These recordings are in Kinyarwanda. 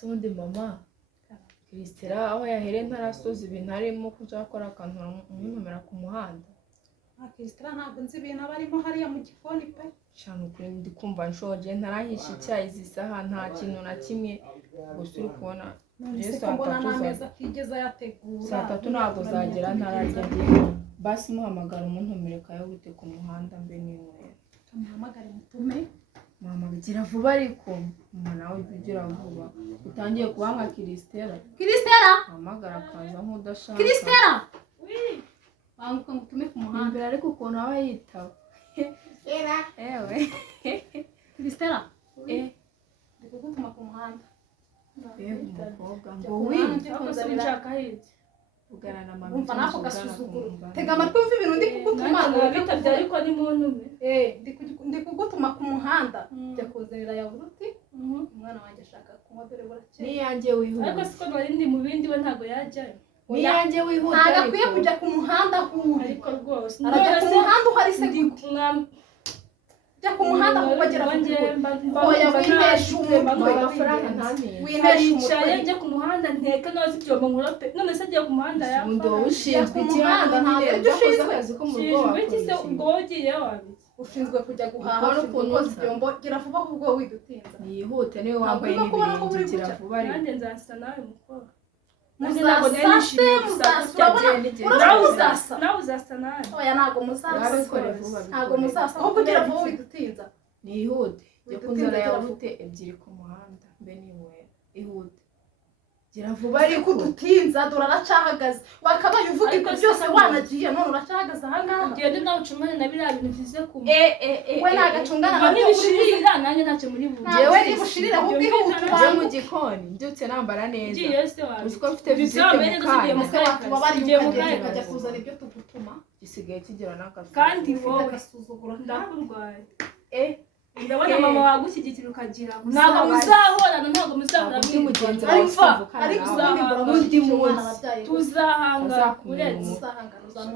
Sundi mama Christera aho yahereye ntarasoza ibintu arimo kuzakora akantu umuntumira ku muhanda. Christera ntabwo nzi ibintu abarimo hariya mu gikoni pe. Cyane kuri ndi kumva nshoje ntarahisha icyayi zisaha nta kintu na kimwe gusa uri kubona Yesu mbona n'ameza kigeza yategura. Saa 3 ntabwo zagera ntararya ndi. Basi muhamagara umuntumire kayo gute ku muhanda mbe niwe. Tumuhamagare mutume. Mama bigira vuba ariko mama nawe bigira vuba. Utangiye kuba nka Christera. Christera Hamagara kaza nk'udashaka. Christera banguka mutume ku muhanda ariko ukuntu aba yitaba. Ewe Christera ndikugutuma ku muhanda. Umukobwa ngo nshaka hirya ugarana mama umva nako gasuzuguro. Tega amatwi umva ibintu ndi kugutuma bitabye ariko ni muntu umwe. Ndi kugutuma ku muhanda jya kuzanira yawuruti umwana wanjye ashaka kunywa dore burakeye. Niyanjye wihuta ariko siko barindi mu bindi we ntago yajyayo. Niyanjye wihuta ntago akwiye kujya ku muhanda huri ariko rwose arajya ku muhanda uhari se jya ku muhanda kubagera oya winesha umutwe amafaranga ntamenya winesha umutwe njye ku muhanda nteka nazo ibyobo nkora pe none se agiye ku muhanda ya undo ushinzwe ikihanda ntabwo ibyo ushinzwe akazi ko mu rugo wakurikiye ubwo wagiye wabiki ushinzwe kujya guhaha ukuntu ibyombo gira vuba ahubwo widutinza yihute niwe wambaye n'ibirenge gira vuba ari nanjye nzasa nawe mukora nawe uzasa nawe oya ntabwo muzasa ntabwo muzasa aho kugira vuba widutinza nihute jya kunzana yawurute ebyiri ku muhanda mbe niwe ihute gira vuba ariko udutinza dore aracahagaze wakabaye uvuga ibyo byose wanagiye none uracahagaze ahangaha ugende nawe ucungane na biriya bintu bize ku we nagacungana na byo bishirira nanjye ntacyo muri buri jewe nibushirira ahubwo ihute je mu gikoni mbyutse nambara neza uziko mfite visite mu kanya tubabarije ukajya kuzana ibyo tugutuma gisigaye kigira n'akazi kandi wowe ndakurwaye ndabona mama wagushyigikira ukagira ntabwo muzahorana ntabwo muzahora mugenzi wawe ariko undi munsi tuzahanga uretse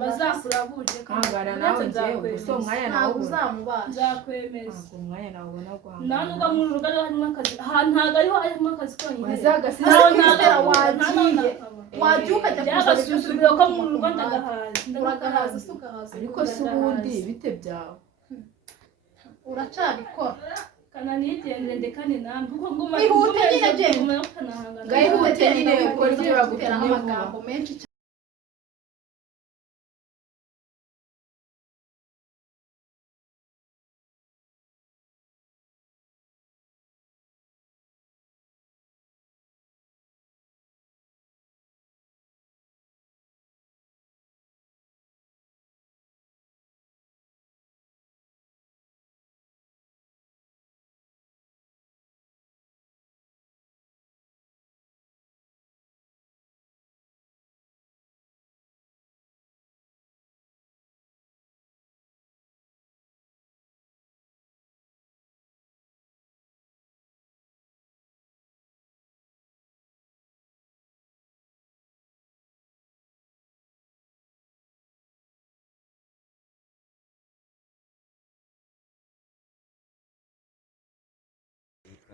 bazakura buje kangana nawe njyewe gusa umwanya nawe uzamubaza nzakwemeza umwanya nawe ubona guhanga nta nubwo mu rugo harimo akazi ntabwo ariho harimo akazi konyine wabyuka jya by'agasuzuguro ko mu rugo ndagahaza ariko si ubundi bite byawe uracabikora kana nigendere ndekane namwe kuko nguma ihute nyine genda ngahihute nyine ukora ibyo bagutumye amagambo menshi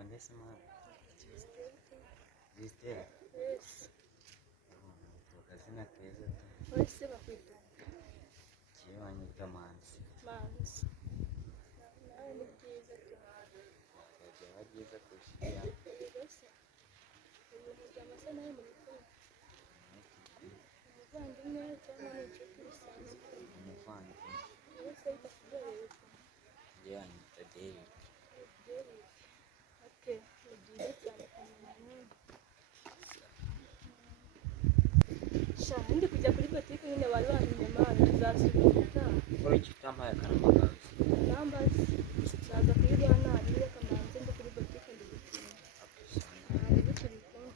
Ndesema Christera tukazina keza wese bakwita kiwanyita manzi nawe ni byiza cyane bageza kushira rwose uyu mugabo asa nawe muri kumwe umuvandimwe cyangwa n'inshuti bisanzwe umuvandimwe wese bitakubereye yanyita David okay ni byiza cyane kumenya ndi kujya kuri botike nyine bari bantumye mani tuzasubira kuri icyo utampaye akaramagazi nambazi saza kuri iriya ntari reka mbanze ndi kuri botike ndi gukinga ntabwo bikiri kumwe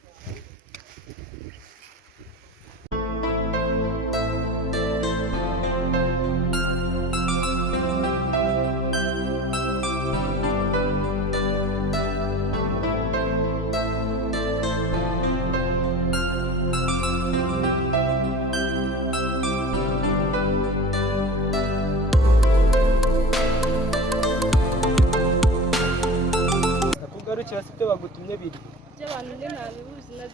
ibyo bagutumye biri byo n'abantu nde nabibuzi na